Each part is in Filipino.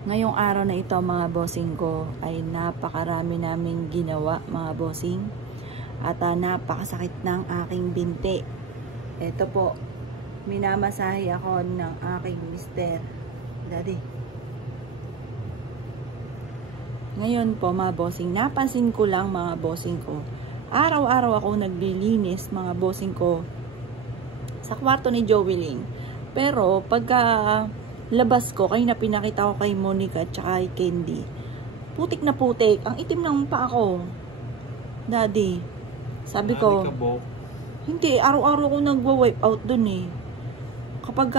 Ngayong araw na ito mga bossing ko ay napakarami naming ginawa mga bossing at napakasakit ng aking binti. Ito po, minamasahe ako ng aking mister. Daddy. Ngayon po mga bossing, napansin ko lang mga bossing ko, araw-araw ako naglilinis mga bossing ko sa kwarto ni Joey Ling. Pero pagka labas ko, kaya na pinakita ko kay Monica at saka kay Candy, putik na putik, ang itim ng paa ko. Daddy, sabi ko, hindi, araw-araw ko nagwa-wipe out dun eh. Kapag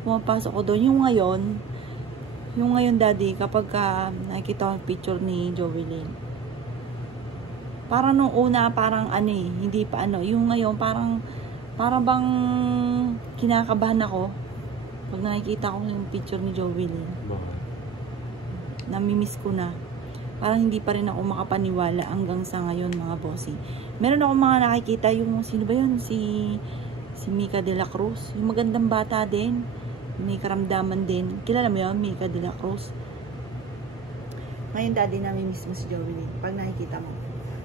pumapasok ko dun, yung ngayon daddy, kapag nakikita ko yung picture ni Joey Ling, parang nung una, parang hindi pa yung ngayon, parang bang kinakabahan ako pag nakikita ko yung picture ni Joey Ling. Namimiss ko na. Parang hindi pa rin ako makapaniwala hanggang sa ngayon mga bossy. Meron ako mga nakikita yung, sino ba yun? Si Mika de la Cruz. Yung magandang bata din. May karamdaman din. Kilala mo yun? Mika de la Cruz. Ngayon daddy, namimiss mo si Joey Ling. Pag nakikita mo.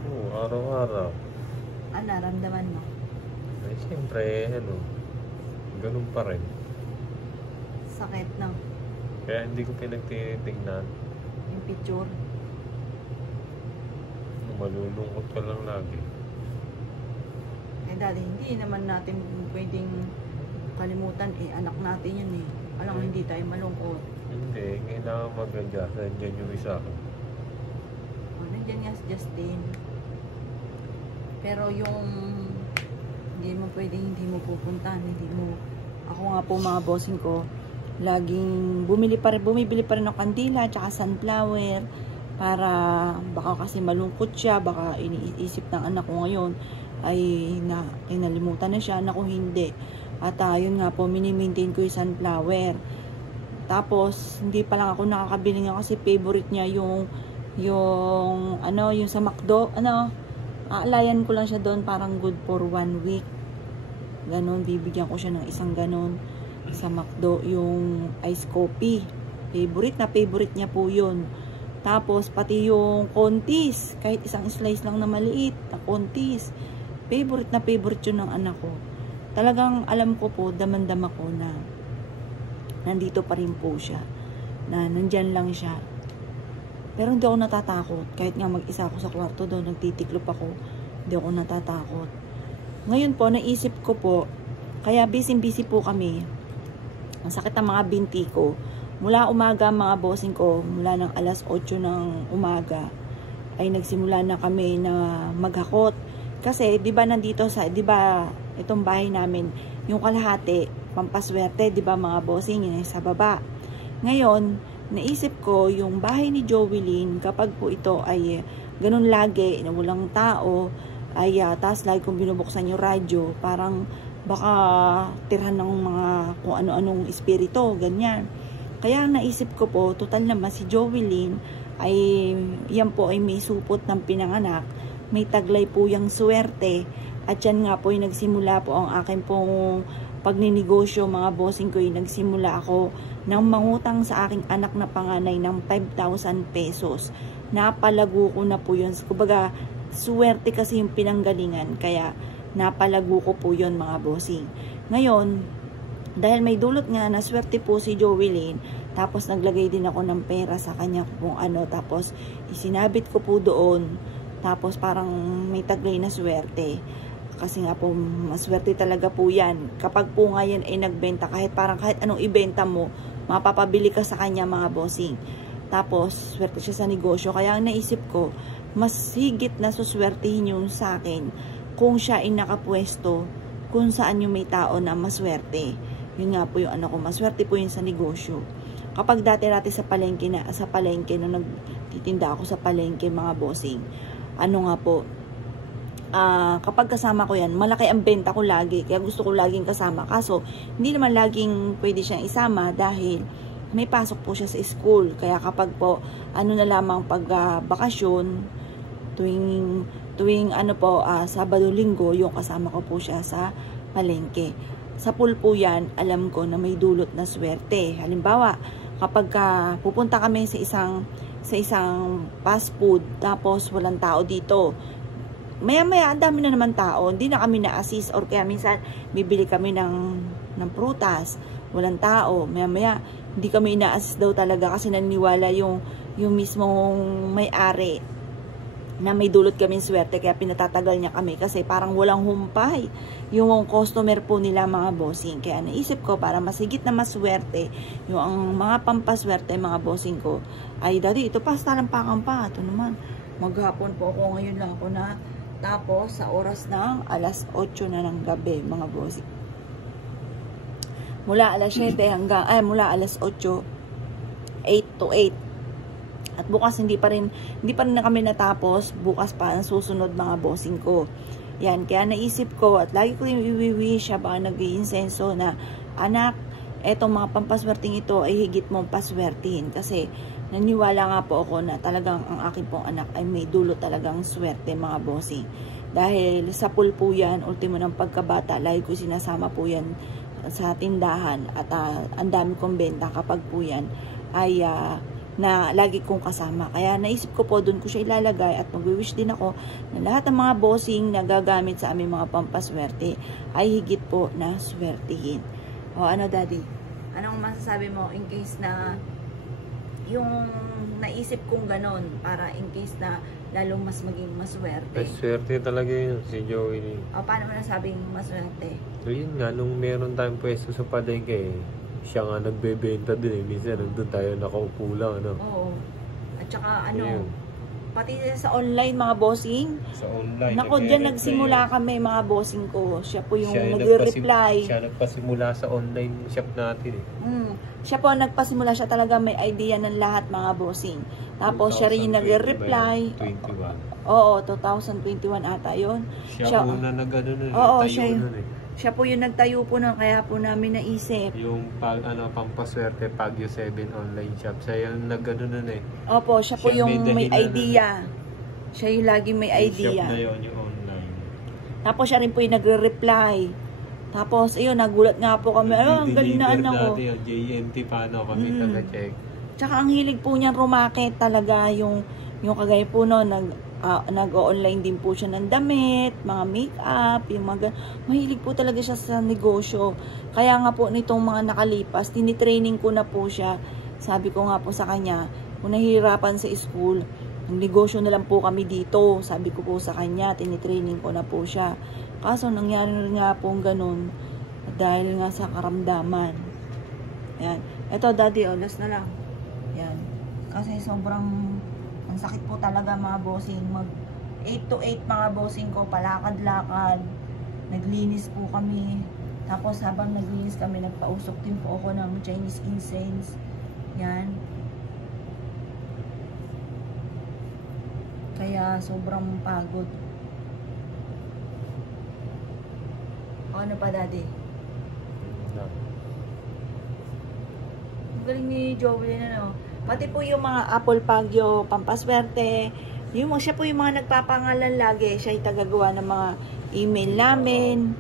Oo, araw-araw. Ano, naramdaman mo? Ay, siyempre, ganun pa rin. Sakit, no? Kaya hindi ko pinagtitignan. Yung picture. Malulungkot ka lang lagi. Eh daddy, hindi naman natin pwedeng kalimutan anak natin yun eh. Alam mo, hindi tayo malungkot. Hindi, kailangan mag-adjust. Nandiyan yung isa ko. Nandiyan nga si Justin. Pero yung hindi mo pwedeng hindi mo pupuntahan, hindi mo. Ako nga po mga bossing ko, laging bumibili pa rin ng kandila at saka sunflower para baka kasi malungkot siya, baka iniisip ng anak ko ngayon ay kinalimutan na siya, anak ko hindi. At yun nga po, mini-maintain ko yung sunflower. Tapos hindi pa lang ako nakakabili nga kasi favorite niya yung sa McDo, aalayan ko lang siya doon, parang good for 1 week. Ganon, bibigyan ko siya ng isang ganon sa McDo, yung ice coffee. Favorite niya po yun. Tapos, pati yung kontis, kahit isang slice lang na maliit, na kontis. Favorite yun ng anak ko. Talagang alam ko po, damandama ko na nandito pa rin po siya. Na nandyan lang siya. Pero hindi ako natatakot. Kahit nga mag-isa ako sa kwarto doon, nagtitiklop ako, hindi ako natatakot. Ngayon po, naisip ko po, kaya busy po kami. Ang sakit ng mga binti ko. Mula umaga mga bossing ko, mula ng alas 8 ng umaga, ay nagsimula na kami na maghakot. Kasi, di ba itong bahay namin, yung kalahati, pampaswerte, di ba mga bossing, yun sa baba. Ngayon, naisip ko, yung bahay ni Joey Ling, kapag po ito ay ganun lagi, na walang tao, ay taas lagi kung binubuksan yung radyo, parang baka tirhan ng mga kung ano-anong espiritu, ganyan. Kaya naisip ko po, total naman si Joey Ling ay yan po ay may supot ng pinanganak, may taglay po yung swerte, at yan nga po yung nagsimula po ang akin pong pagninegosyo mga bossing ko, yung nagsimula ako ng mangutang sa aking anak na panganay ng 5,000 pesos. Napalago ko na po yun. Kumbaga, swerte kasi yung pinanggalingan, kaya napalago ko po yun mga bossing. Ngayon, dahil may dulot nga na swerte po si Joey Ling, tapos naglagay din ako ng pera sa kanya kung tapos isinabit ko po doon, tapos parang may taglay na swerte. Kasi nga po, maswerte talaga po yan. Kapag po nga yan ay nagbenta, kahit anong ibenta mo, mapapabili ka sa kanya mga bossing. Tapos, swerte siya sa negosyo. Kaya naisip ko, mas higit na suswertihin yung sa akin kung siya ay nakapwesto kung saan yung may tao na maswerte. Yun nga po yung anak ko, maswerte po yun sa negosyo. Kapag dati sa palengke nung nagtitinda ako sa palengke mga bossing, nga po, kapag kasama ko yan, malaki ang benta ko lagi, kaya gusto ko laging kasama. Kaso, hindi naman laging pwede siyang isama dahil may pasok po siya sa school. Kaya kapag po, na lamang pag bakasyon, tuwing Sabado, Linggo, yung kasama ko po siya sa palengke. Sa pool po yan, alam ko na may dulot na swerte. Halimbawa, kapag pupunta kami sa isang fast food, tapos walang tao dito. Maya-maya, ang dami na naman tao. Hindi na kami na-assist, or kaya minsan, bibili kami ng prutas. Walang tao. Maya-maya, hindi kami ina-assist daw talaga kasi naniniwala yung mismong may-ari na may dulot kaming swerte, kaya pinatatagal niya kami kasi parang walang humpay yung customer po nila, mga bossing. Kaya naisip ko, para masigit na maswerte yung ang mga pampaswerte, mga bossing ko, ay daddy, ito pa, talampakan pa. Ito naman, maghapon po ako, ngayon lang ako na tapos sa oras ng alas 8 na ng gabi, mga bossing. Mula alas 7 mula alas 8, 8 to 8. At bukas hindi pa rin na kami natapos. Bukas pa ang susunod, mga bossing ko. Yan, kaya naisip ko, at lagi ko yung iwiwish siya, baka nag-iinsenso na, anak, etong mga pampaswerting ito ay higit mong paswertihin. Kasi naniwala nga po ako na talagang ang aking pong anak ay may dulot talagang swerte, mga bossing. Dahil sa pool po yan, ultimo ng pagkabata, lagi ko sinasama po yan sa tindahan. At ang dami kong benta kapag po yan ay na lagi kong kasama. Kaya naisip ko po, doon ko siya ilalagay, at mag-wish din ako na lahat ng mga bossing na gagamit sa aming mga pampaswerte ay higit po na swertihin. O ano, daddy? Anong masasabi mo in case na yung naisip kong ganon, para in case na lalong mas maging maswerte? Ay, swerte talaga yun, si Joey. O paano mo nasabing maswerte? So yun nga, nung meron tayong pwesto sa palengke, siya nga nagbebenta din eh. Minsan nandun tayo nakaupo lang, ano? Oo. At saka ano, ayun, pati sa online, mga bossing. sa online. Nako, dyan nagsimula kami, mga bossing ko. Siya po yung nagre-reply. Siya nagpasimula sa online shop natin eh. Siya po nagpasimula, siya talaga may idea ng lahat, mga bossing. Tapos siya rin yung nagre-reply. 2021. Oo, 2021 ata yun. Siya muna nag-ano nun. Oo, tayo siya nun eh. Siya po yung nagtayo po nun, kaya po namin naisip. Yung pampaswerte Pagyo 7 online shop. Siya yung nag-ano nun eh. Opo, siya po yung may idea. Siya yung laging may idea. Shop na yun, yung online. Tapos siya rin po yung nagre-reply. Tapos, ayun, nagulat nga po kami. Ang galing na anak ko. Yung JNT, paano kami taga-check. Tsaka ang hilig po niyang rumakit talaga, yung kagaya po no, nag-online din po siya ng damit, mga make-up, yung mga mahilig po talaga siya sa negosyo. Kaya nga po nitong mga nakalipas, tinitraining ko na po siya. Sabi ko nga po sa kanya, kung nahihirapan sa school, negosyo na lang po kami dito. Sabi ko po sa kanya, tinitraining ko na po siya. Kaso nangyari nga po ganun, dahil nga sa karamdaman. Yan. Ito, daddy, last na lang. Yan. Kasi sobrang ang sakit po talaga, mga bossing. Mag 8 to 8, mga bossing ko, palakad-lakad. Naglinis po kami. Tapos habang naglinis kami, nagpausok din po ako ng Chinese incense. Yan. Kaya sobrang pagod. O ano pa, daddy? Galing ni Joey na, no? Pati po yung mga Apple Pagyo, pampaswerte, siya po yung mga nagpapangalan lagi. Siya yung tagagawa ng mga email namin.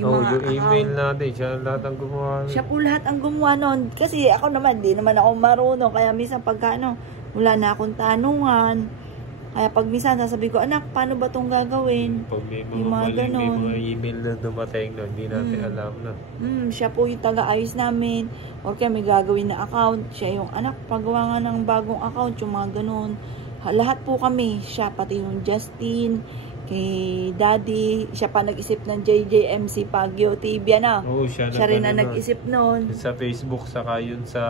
Yung email natin, siya lahat ang gumawa. Siya po lahat ang gumawa nun. Kasi ako naman, di naman ako marunong. Kaya minsan pagka wala na akong tanungan. Kaya pag minsan sasabi ko, anak, paano ba itong gagawin? Pag may mga email na dumating na, hindi natin alam na. Siya po yung taga-ayos namin. Or kaya may gagawin na account. Siya yung, anak, pagawa nga ng bagong account, yung mga ganun. Lahat po kami. Siya, pati yung Justin, kay Daddy. Siya pa nag-isip ng JJMC Pagyo TV, ano? Oo, siya rin na nag-isip nun. Sa Facebook, saka yun sa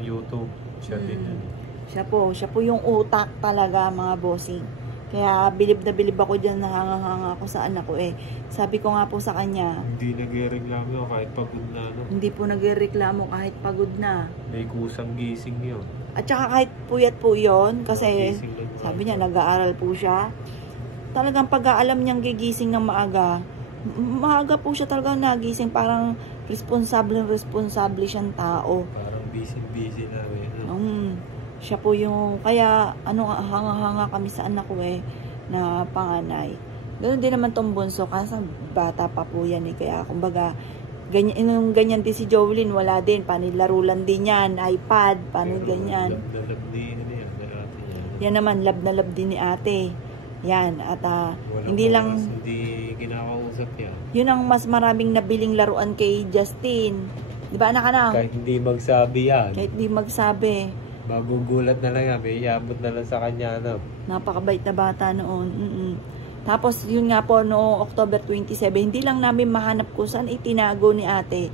YouTube. Siya din yun. Siya po yung utak talaga, mga bossing. Kaya bilib na bilib ako dyan, nahanga-hanga ako sa anak ko eh. Sabi ko nga po sa kanya, hindi nagreklamo kahit pagod na, no? Hindi po nagreklamo kahit pagod na. May kusang gising yun. At saka kahit puyat po yun, kasi sabi niya, nag-aaral po siya. Talagang pag-aalam niyang gigising ng maaga, maaga po siya talaga nagising, parang responsable siyang tao. Parang busy na rin, no? Siya po yung, kaya hanga-hanga kami sa anak ko eh, na panganay. Ganoon din naman tong bunso, kasi bata pa po yan eh. Kaya kumbaga, ganyan din si Jowlyn, wala din. Panilaro lang din yan, iPad, ganyan. Lab din niya, Yan naman, lab na lab din ni ate. Yan, at hindi lang... Hindi kinakausap yan. Yun ang mas maraming nabiling laruan kay Justin. Di ba anak? Kahit hindi magsabi yan. Kahit hindi magsabi. Magugulat na lang yan, may iabot na lang sa kanya. Napakabait na bata noon. Tapos yun nga po, noong October 27, hindi lang namin mahanap kung saan itinago ni ate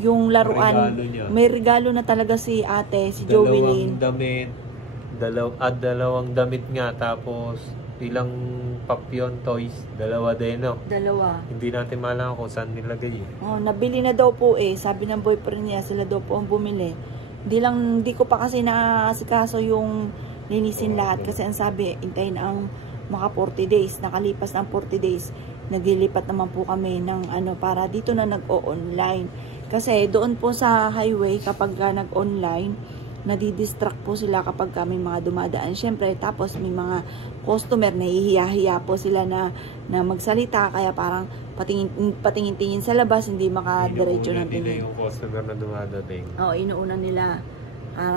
yung laruan. May regalo na talaga si ate, si Jowlyn. Dalawang damit nga, tapos ilang papyon toys, dalawa din, no? Dalawa. Hindi natin malaman kung saan nilagay. Nabili na daw po sabi ng boyfriend niya, sila daw po ang bumili. Hindi ko pa kasi naasikaso yung linisin lahat, kasi ang sabi, hintayin ang maka 40 days, nakalipas ng 40 days, naglilipat naman po kami ng para dito na nag-o-online. Kasi doon po sa highway, kapag nag-online, nadidistract po sila kapag may mga dumadaan. Siyempre, tapos may mga customer, nahihiya-hiya po sila na magsalita, kaya parang patingin-tingin sa labas, hindi makadiretso ng tingin. Inuuna nila yung customer na dumadating. Oo, inuuna nila.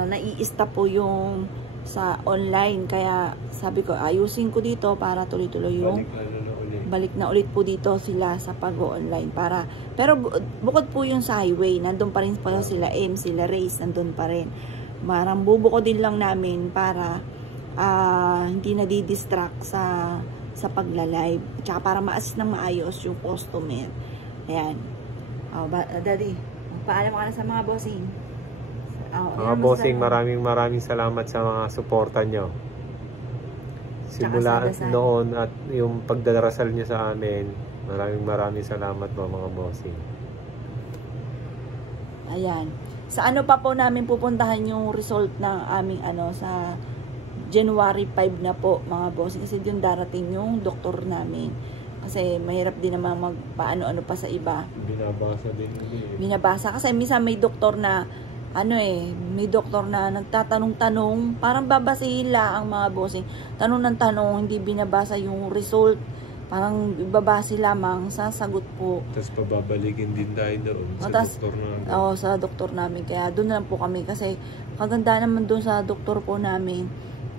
Nai-stop po yung sa online, kaya sabi ko ayusin ko dito para tuloy-tuloy yung balik na ulit po dito sila sa pag-online pero bukod po yung sa highway, nandun pa rin po sila sila Race, nandun pa rin. Marang bubuko din lang namin para hindi nadidistract sa pagla-live, tsaka para ma-assist ng maayos yung customer. Ayan. Daddy, paalam ka na sa mga bossing. Mga bossing, maraming salamat sa mga suporta nyo. Simula noon at yung pagdarasal nyo sa amin, maraming salamat po mga bossing. Ayan. Sa pa po namin pupuntahan yung result ng aming sa January 5 na po mga bossing, kasi yung darating yung doktor namin. Kasi mahirap din naman magpaano-ano pa sa iba. Binabasa din. Binabasa kasi minsan may doktor na may doktor na nagtatanong-tanong, parang babasihin lang ang mga bossing. Tanong ng tanong, hindi binabasa yung result. Parang babasi lamang sa sagot po. Tapos pababalikin din tayo doon sa doktor namin. Oo, sa doktor namin. Kaya doon na lang po kami kasi kaganda naman doon sa doktor po namin.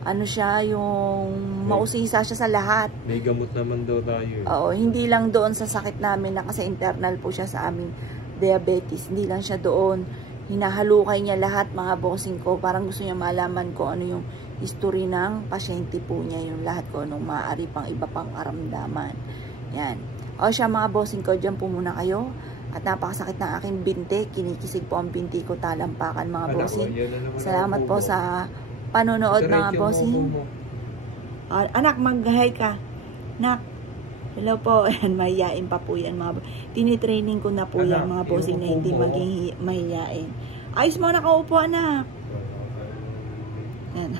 Siya yung mausisa siya sa lahat. May gamot naman daw tayo. Oo, hindi lang doon sa sakit namin na kasi internal po siya sa aming diabetes. Hindi lang siya doon. Hinahalukay niya lahat mga bossing ko. Parang gusto niya malaman ko ano yung history ng pasyente po niya. Yung lahat ko anong maaari pang iba pang karamdaman. Yan. O siya mga bossing ko, dyan po muna kayo. At napakasakit ng aking binti. Kinikisig po ang binti ko, talampakan mga bossing. Salamat po sa panonood mga bossing. Anak, mag-hi ka. Nak. Hello po. Ayan, mahihain pa po yan mga bossing. Tinitraining ko na po yan mga bossing na hindi maging mahihain. Ayos mo, nakaupo anak. Ayan.